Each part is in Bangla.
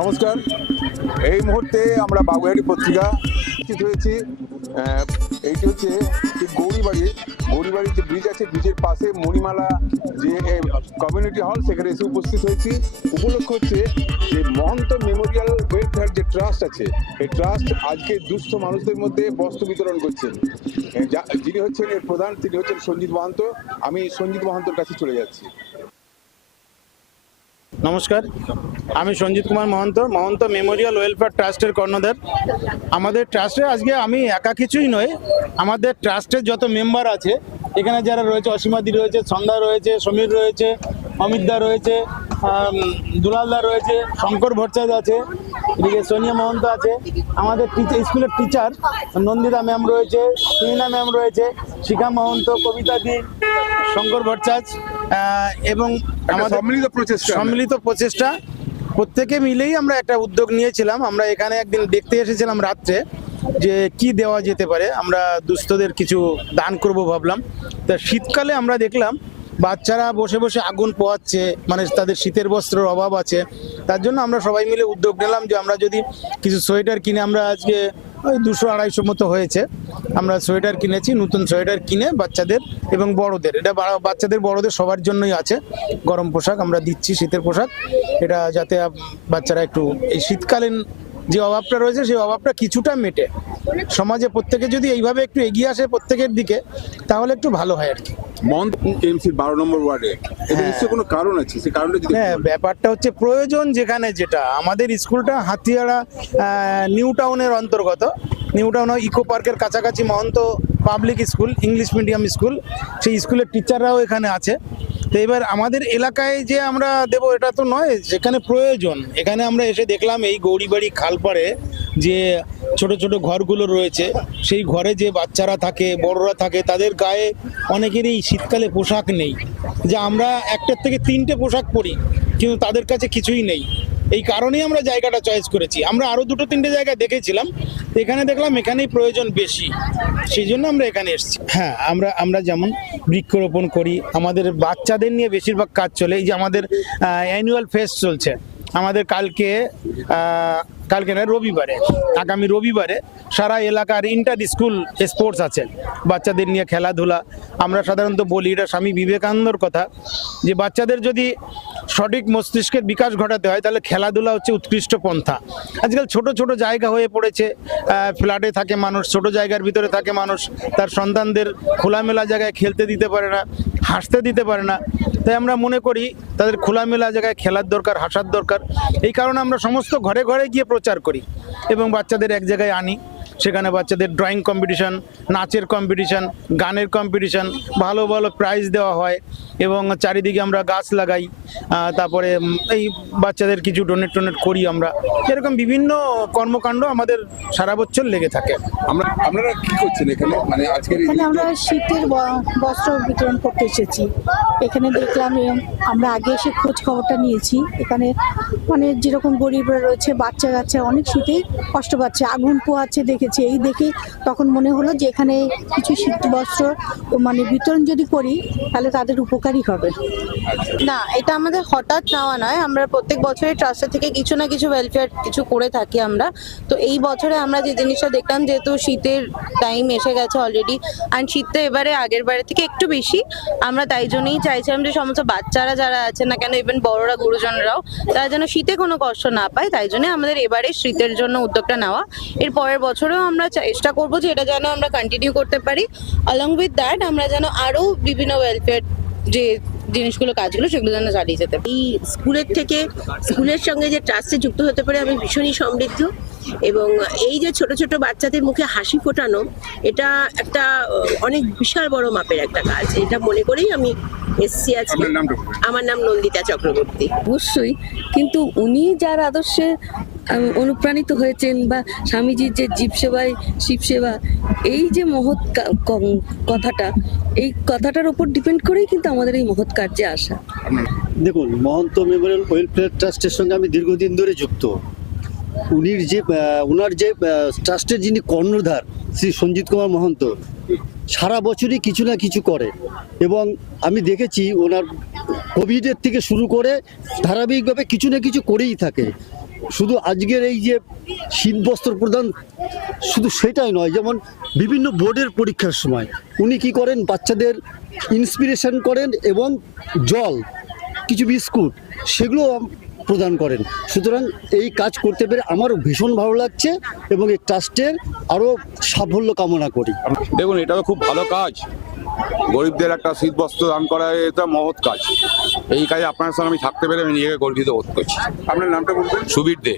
নমস্কার। এই মুহূর্তে আমরা বাগুইহাটি পত্রিকা উপস্থিত হয়েছি। এইটি হচ্ছে গৌরীবাড়ির যে ব্রিজ আছে, ব্রিজের পাশে মণিমালা যে কমিউনিটি হল, সেখানে এসে উপস্থিত হয়েছি। উপলক্ষ হচ্ছে যে মহন্ত মেমোরিয়াল ওয়েলফেয়ার যে ট্রাস্ট আছে, এই ট্রাস্ট আজকে দুস্থ মানুষদের মধ্যে বস্ত্র বিতরণ করছেন। যিনি হচ্ছেন এর প্রধান, তিনি হচ্ছেন সঞ্জিত মহান্ত। আমি সঞ্জিত মহান্তর কাছে চলে যাচ্ছি। নমস্কার, আমি সঞ্জিত কুমার মহন্ত মেমোরিয়াল ওয়েলফেয়ার ট্রাস্টের কর্ণধার। আমাদের ট্রাস্টে আজকে আমি একা কিছুই নয়, আমাদের ট্রাস্টের যত মেম্বার আছে এখানে যারা রয়েছে, অসীমাদি রয়েছে, সন্ধ্যা রয়েছে, সমীর রয়েছে, অমিতদা রয়েছে, দুলালদা রয়েছে, শঙ্কর ভট্টাচার্য আছে, এদিকে সোনিয়া মহন্ত আছে, আমাদের স্কুলের টিচার নন্দিতা ম্যাম রয়েছে, সুমিনা ম্যাম রয়েছে, শিখা মহন্ত, কবিতা দি, শঙ্কর ভট্টাচার্য এবং আমাদের সম্মিলিত প্রচেষ্টা প্রত্যেকে মিলেই আমরা একটা উদ্যোগ নিয়েছিলাম। আমরা এখানে একদিন দেখতে এসেছিলাম রাত্রে যে কি দেওয়া যেতে পারে, আমরা দুস্থদের কিছু দান করব ভাবলাম। তা শীতকালে আমরা দেখলাম বাচ্চারা বসে বসে আগুন পোহাচ্ছে, মানে তাদের শীতের বস্ত্রের অভাব আছে। তার জন্য আমরা সবাই মিলে উদ্যোগ নিলাম যে আমরা যদি কিছু সোয়েটার কিনে, আমরা আজকে ওই 200-250 মতো হয়েছে, আমরা সোয়েটার কিনেছি, নতুন সোয়েটার কিনে বাচ্চাদের এবং বড়দের, এটা বাচ্চাদের বড়দের সবার জন্যই আছে গরম পোশাক আমরা দিচ্ছি, শীতের পোশাক, এটা যাতে বাচ্চারা একটু এই শীতকালীন যে অভাবটা রয়েছে সেই অভাবটা কিছুটা মেটে। সমাজে প্রত্যেকে যদি এইভাবে একটু এগিয়ে আসে প্রত্যেকের দিকে, তাহলে একটু ভালো হয় আর কি। কেএমসির 12 নম্বর ওয়ার্ডে নিশ্চয়ই কোনো কারণ আছে, সেই কারণটা যদি হ্যাঁ, ব্যাপারটা হচ্ছে প্রয়োজন যেখানে, যেটা আমাদের স্কুলটা হাতিয়াড়া নিউ টাউনের অন্তর্গত, নিউ টাউন ইকো পার্কের কাছাকাছি Mahanta public school, English medium school, সেই স্কুলের টিচাররাও এখানে আছে। তো এবার আমাদের এলাকায় যে আমরা দেব এটা তো নয়, যেখানে প্রয়োজন এখানে আমরা এসে দেখলাম এই গৌরীবাড়ি খালপাড়ে যে ছোট ছোট ঘরগুলো রয়েছে, সেই ঘরে যে বাচ্চারা থাকে, বড়রা থাকে, তাদের গায়ে অনেকেরই শীতকালে পোশাক নেই, যে আমরা 1টার থেকে 3টে পোশাক পরি কিন্তু তাদের কাছে কিছুই নেই। এই কারণেই আমরা জায়গাটা চয়েস করেছি। আমরা আরও 2-3টে জায়গায় দেখেছিলাম, এখানে দেখলাম এখানেই প্রয়োজন বেশি, সেই জন্য আমরা এখানে এসেছি। হ্যাঁ, আমরা যেমন বৃক্ষরোপণ করি, আমাদের বাচ্চাদের নিয়ে বেশিরভাগ কাজ চলে। এই যে আমাদের অ্যানুয়াল ফেস্ট চলছে, আমাদের কালকে না, রবিবারে, আগামী রবিবারে সারা এলাকার ইন্টার স্কুল স্পোর্টস আছে, বাচ্চাদের নিয়ে খেলাধুলা। আমরা সাধারণত বলি, এটা স্বামী বিবেকানন্দর কথা, যে বাচ্চাদের যদি সঠিক মস্তিষ্কের বিকাশ ঘটাতে হয় তাহলে খেলাধুলা হচ্ছে উৎকৃষ্ট পন্থা। আজকাল ছোট ছোট জায়গা হয়ে পড়েছে, ফ্ল্যাটে থাকে মানুষ, ছোট জায়গার ভিতরে থাকে মানুষ, তার সন্তানদের খোলামেলা জায়গায় খেলতে দিতে পারে না, হাসতে দিতে পারে না। তাই আমরা মনে করি তাদের খোলামেলা জায়গায় খেলার দরকার, হাসার দরকার। এই কারণে আমরা সমস্ত ঘরে ঘরে গিয়ে প্রচার করি এবং বাচ্চাদের এক জায়গায় আনি। সেখানে বাচ্চাদের ড্রয়িং কম্পিটিশন, নাচের কম্পিটিশন, গানের কম্পিটিশন, ভালো ভালো প্রাইজ দেওয়া হয় এবং চারিদিকে আমরা গাছ লাগাই। তারপরে এই বাচ্চাদের কিছু ডোনেট করি আমরা। এরকম বিভিন্ন কর্মকাণ্ড আমাদের সারা বছর লেগে থাকে। আপনারা কি করছেন এখানে? মানে আজকের এখানে আমরা শীতের বস্ত্র বিতরণ করতে এসেছি। এখানে দেখলাম, আমরা আগে এসে খোঁজ খবরটা নিয়েছি, এখানে মানে যেরকম গরিবরা রয়েছে, বাচ্চা কাচ্চা অনেক শীতে কষ্ট পাচ্ছে, আগুন পোহাচ্ছে দেখেছি। এই দেখে তখন মনে হলো যে এখানে কিছু শীত বস্ত্র মানে বিতরণ যদি করি তাহলে তাদের উপকারী হবে। না, এটা আমাদের হঠাৎ নেওয়া নয়, আমরা প্রত্যেক বছরই ট্রাস্টের থেকে কিছু না কিছু ওয়েলফেয়ার কিছু করে থাকি আমরা। তো এই বছরে আমরা যে জিনিসটা দেখলাম, যেহেতু শীতের টাইম এসে গেছে অলরেডি, অ্যান্ড শীতটা এবারে আগের বারের থেকে একটু বেশি, আমরা তাই জন্যই চাইছিলাম যে সমস্ত বাচ্চারা যারা আছে না কেন, ইভেন বড়রা, গুরুজনরাও, তারা যেন শীতে কোনো কষ্ট না পায়। তাই জন্য আমাদের এবারে শীতের জন্য উদ্যোগটা নেওয়া। এর পরের বছরেও আমরা চেষ্টা করবো যে এটা যেন আমরা কন্টিনিউ করতে পারি। অলং উইথ দ্যাট আমরা যেন আরও বিভিন্ন ওয়েলফেয়ার যে জিনিসগুলো, কাজগুলো, সেগুলো যেন চালিয়ে যেতে পারি। এই স্কুলের সঙ্গে যে ট্রাস্টে যুক্ত হতে পারে আমি ভীষণই সমৃদ্ধ। এবং এই যে ছোট ছোট বাচ্চাদের মুখে হাসি ফোটানো, এটা একটা অনেক বিশাল বড় মাপের একটা কাজ। এটা মনে করেই আমি এসছি আজকে। আমার নাম নন্দিতা চক্রবর্তী। অবশ্যই, কিন্তু উনি যার আদর্শে অনুপ্রাণিত হয়েছেন, বা স্বামীজির যে জীব সেবায় শিব সেবা, এই যে মহৎ কথাটা, এই কথাটার উপর ডিপেন্ড করেই কিন্তু আমাদের এই মহৎ কার্যে আসা। দেখুন, মহন্ত মেমোরিয়াল ওয়েলফেয়ার ট্রাস্টের সঙ্গে আমি দীর্ঘদিন ধরে যুক্ত। ওনার যে ট্রাস্টের যিনি কর্ণধার শ্রী সঞ্জিত কুমার মহন্ত, সারা বছরই কিছু না কিছু করে এবং আমি দেখেছি ওনার কোভিডের থেকে শুরু করে ধারাবাহিকভাবে কিছু না কিছু করেই থাকে। শুধু আজকের এই যে শীত বস্ত্র প্রদান শুধু সেটাই নয়, যেমন বিভিন্ন বোর্ডের পরীক্ষার সময় উনি কি করেন, বাচ্চাদের ইন্সপিরেশন করেন এবং জল, কিছু বিস্কুট সেগুলো প্রদান করেন। সুতরাং এই কাজ করতে পেরে আমারও ভীষণ ভালো লাগছে এবং এই ট্রাস্টের আরও সাফল্য কামনা করি। দেখুন, এটা তো খুব ভালো কাজ। গরিবদের একটা শীত বস্ত্র দান করা এটা মহৎ কাজ। এই কাজে আপনার সঙ্গে আমি থাকতে পেরে আমি নিজেকে গর্বিত বোধ করছি। আপনার নামটা বলবেন? সুবীর দে।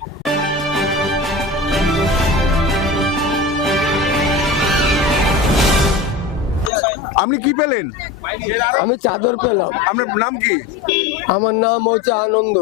আপনি কি পেলেন? আমি চাদর পেলাম। আপনার নাম কি? আমার নাম হচ্ছে আনন্দ।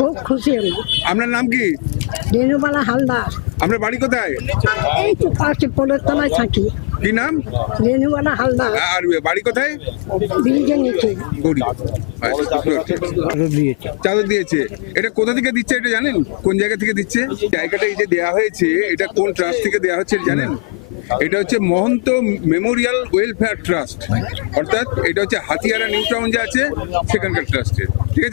খুব খুশি হলো। আপনার নাম কি? রেণুবালা হালদার। আপনার বাড়ি কোথায়? এই তো পাশে পোলের তলায় থাকি। কি নাম? রেণুবালা হালদার। আর বাড়ি কোথায়? ব্রিজের নিচে। গৌরী। চাদর দিয়েছে। এটা কোথা থেকে দিচ্ছে এটা জানেন? কোন জায়গা থেকে দিচ্ছে? জায়গাটা এই যে দেওয়া হয়েছে, এটা কোন ট্রাস্ট থেকে দেওয়া হচ্ছে জানেন? এটা হচ্ছে মহন্ত মেমোরিয়াল ওয়েলফেয়ার ট্রাস্ট, অর্থাৎ এটা হচ্ছে হাতিয়ারা নিউ টাউন যে আছে সেখানকার ট্রাস্টের। ঠিক আছে।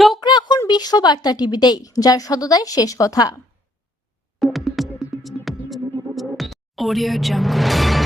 চোখ রাখুন বিশ্ববার্তা টিভিতেই, যার সততাই শেষ কথা। Audio Jungle.